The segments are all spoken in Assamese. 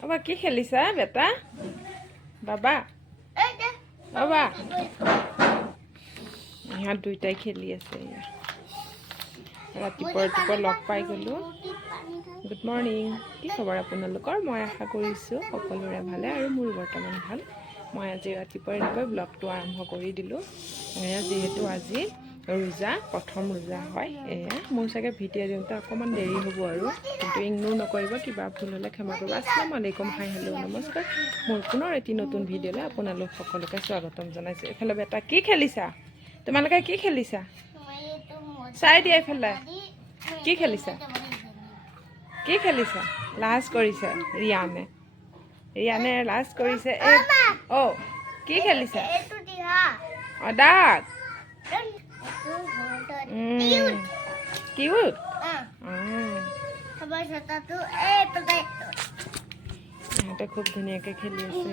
বাবা কি খেলিছা বেটা বাবা বাবা ইহঁত দুইটাই খেলি আছে ৰাতিপুৱা লগ পাই গ'লোঁ গুড মৰ্ণিং কি খবৰ আপোনালোকৰ মই আশা কৰিছোঁ সকলোৰে ভালে আৰু মোৰ বৰ্তমান ভাল মই আজি ৰাতিপুৱা এনেকৈ ব্লগটো আৰম্ভ কৰি দিলোঁ যিহেতু আজি ৰোজা প্ৰথম ৰোজা হয় এয়া মোৰ চাগে ভিডিঅ' দিওঁতে অকণমান দেৰি হ'ব আৰু কিন্তু ইগনোৰ নকৰিব কিবা ভুল হ'লে ক্ষমা কৰিব আসসালামু আলাইকুম হাই হেল্ল' নমস্কাৰ মোৰ পুনৰ এটি নতুন ভিডিঅ'লৈ আপোনালোক সকলোকে স্বাগতম জনাইছোঁ এইফালে বেটা কি খেলিছা তোমালোকে কি খেলিছা চাই দিয়া এইফালে কি খেলিছা কি খেলিছা লাজ কৰিছে ৰিয়ানে লাজ কৰিছে অ কি খেলিছা দাগ কিউট ইহঁতে খুব ধুনীয়াকৈ খেলি আছে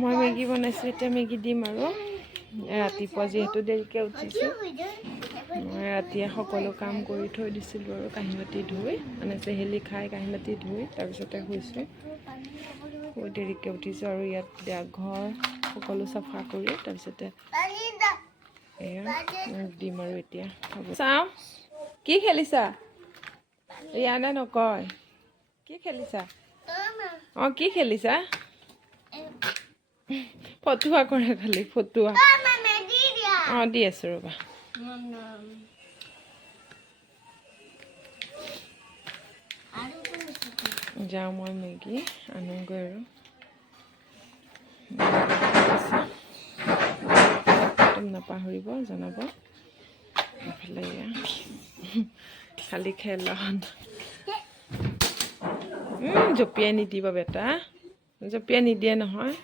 মই মেগী বনাইছোঁ এতিয়া মেগী দিম আৰু ৰাতিপুৱা যিহেতু দেৰিকৈ উঠিছোঁ মই ৰাতিয়ে সকলো কাম কৰি থৈ দিছিলোঁ আৰু কাঁহী বাতি ধুই মানে চেহেলি খাই কাঁহী বাতি ধুই তাৰপিছতে শুইছোঁ বহুত দেৰিকৈ উঠিছোঁ আৰু ইয়াত ঘৰ সকলো চাফা কৰি তাৰপিছতে এয়া দিম আৰু এতিয়া চাওঁ কি খেলিছা ৰিয়ানে নকয় কি খেলিছা অঁ কি খেলিছা ফটুৱা কৰে খালি ফটুৱা অঁ দি আছোঁ ৰ'বা যাওঁ মই মেগী আনোগৈ আৰু একদম নাপাহৰিব জনাব এইফালে খালি খেলন জঁপিয়াই নিদিবা বেটা জঁপিয়াই নিদিয়ে নহয়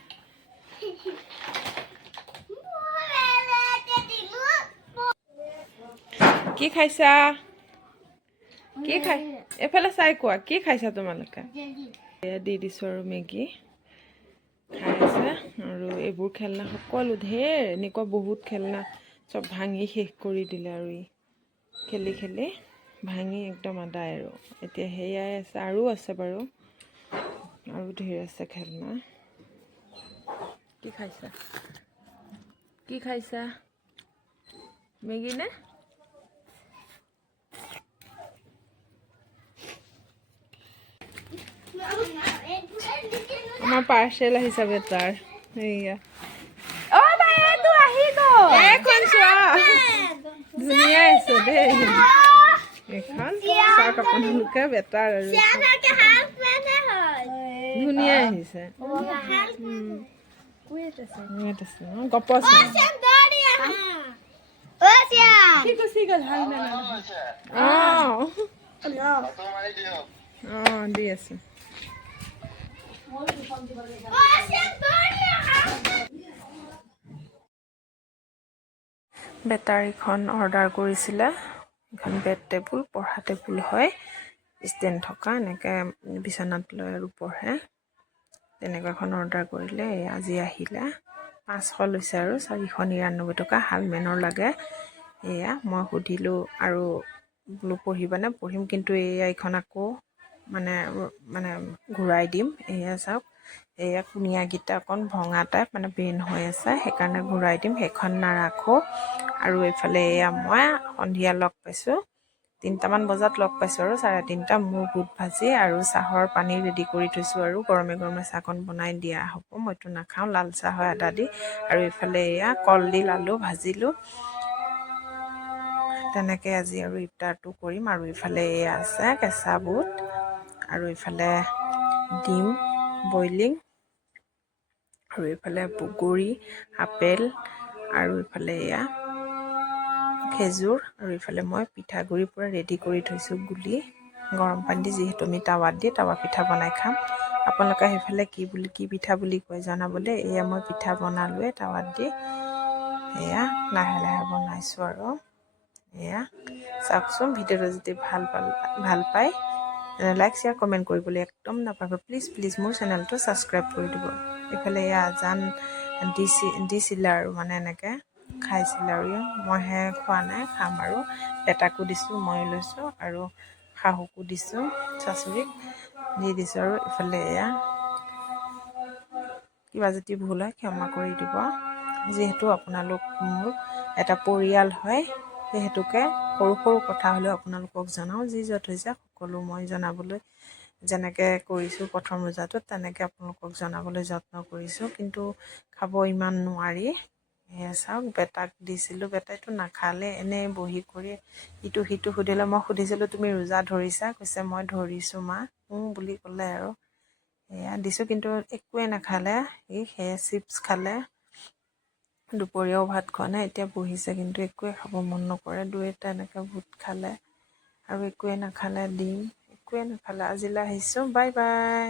কি খাইছা কি খাই এইফালে চাই কোৱা কি খাইছা তোমালোকে এয়া দি দিছোঁ আৰু মেগী খাই আছে আৰু এইবোৰ খেলনা সকলো ঢেৰ এনেকুৱা বহুত খেলনা চব ভাঙি শেষ কৰি দিলে আৰু খেলি খেলি ভাঙি একদম আদায় আৰু এতিয়া সেয়াই আছে আৰু আছে বাৰু আৰু ঢেৰ আছে খেলনা কি খাইছা মেগী নে আমাৰ পাৰ্চেল হিচাপে তাৰ সেয়া ধুনীয়া আছে দেই এখন চাওক আপোনালোকে বেটাৰ আৰু ধুনীয়া আহিছে গপচ অঁ দি আছো বেটাৰীখন অৰ্ডাৰ কৰিছিলে এখন বেড টেবুল পঢ়া টেবুল হয় ষ্টেণ্ড থকা এনেকৈ বিচনাত লৈ আৰু পঢ়ে তেনেকুৱা এখন অৰ্ডাৰ কৰিলে আজি আহিলে 500 লৈছে আৰু 499 টকা হালমেনৰ লাগে এয়া মই সুধিলোঁ আৰু বোলো পঢ়িবানে পঢ়িম কিন্তু এইখন আকৌ মানে ঘূৰাই দিম এয়া চাওক এয়া কুণিয়াকেইটা অকণ ভঙা টাইপ মানে বেণ্ড হৈ আছে সেইকাৰণে ঘূৰাই দিম সেইখন নাৰাখোঁ আৰু এইফালে এয়া মই সন্ধিয়া লগ পাইছোঁ 3টামান বজাত লগ পাইছোঁ আৰু 3:30 মোৰ বুট ভাজি আৰু চাহৰ পানী ৰেডি কৰি থৈছোঁ আৰু গৰমে গৰমে চাহকণ বনাই দিয়া হ'ব মইতো নাখাওঁ লাল চাহ হয় আদা দি আৰু এইফালে এয়া কলডিল আলু ভাজিলোঁ তেনেকৈ আজি আৰু ইফতাৰটো কৰিম আৰু ইফালে এয়া আছে কেঁচা বুট আৰু ইফালে ডিম বইলিং আৰু এইফালে বগৰী আপেল আৰু ইফালে এয়া খেজুৰ আৰু ইফালে মই পিঠাগুড়ি পূৰা ৰেডি কৰি থৈছোঁ গুলি গৰম পানী দি যিহেতু আমি টাৱাত দি টাৱা পিঠা বনাই খাম আপোনালোকে সেইফালে কি পিঠা বুলি কয় জনাবলৈ এয়া মই পিঠা বনালোৱে টাৱাত দি এয়া লাহে লাহে বনাইছোঁ আৰু এয়া চাওকচোন ভিডিঅ'টো যদি ভাল পায় লাইক শ্বেয়াৰ কমেণ্ট কৰিবলৈ একদম নাপাহৰিব প্লিজ মোৰ চেনেলটো ছাবস্ক্ৰাইব কৰি দিব এইফালে এয়া আজান দিছিলে আৰু মানে এনেকৈ খাইছিলে আৰু মইহে খোৱা নাই খাম আৰু বেটাকো দিছোঁ মই লৈছোঁ আৰু শাহুকো দিছোঁ, শাশুড়িক দি দিছোঁ। আৰু ইফালে এয়া কিবা যদি ভুল হয় ক্ষমা কৰি দিব। যিহেতু আপোনালোক মোৰ এটা পৰিয়াল হয়, সেই হেতুকে সৰু সৰু কথা হ'লেও আপোনালোকক জনাওঁ। যি য'ত হৈছে সকলো মই জনাবলৈ যেনেকৈ কৰিছোঁ প্ৰথম ৰোজাটোত, তেনেকৈ আপোনালোকক জনাবলৈ যত্ন কৰিছোঁ। কিন্তু খাব ইমান নোৱাৰি। এয়া চাওক, বেটাক দিছিলোঁ, বেটাইতো নাখালে, এনেই বহি কৰি ইটো সিটো সুধিলে। মই সুধিছিলোঁ তুমি ৰোজা ধৰিছা? কৈছে মই ধৰিছোঁ মা বুলি ক'লে। আৰু এয়া দিছোঁ, কিন্তু একোৱে নাখালে। সেয়া চিপছ খালে, দুপৰীয়াও ভাত খোৱা নাই, এতিয়া বহিছে, কিন্তু একোৱে খাব মন নকৰে। দুই এটা এনেকৈ বুট খালে, আৰু একোৱে নাখালে, ডিম একোৱে নাখালে। আজিলৈ আহিছোঁ, বাই বাই।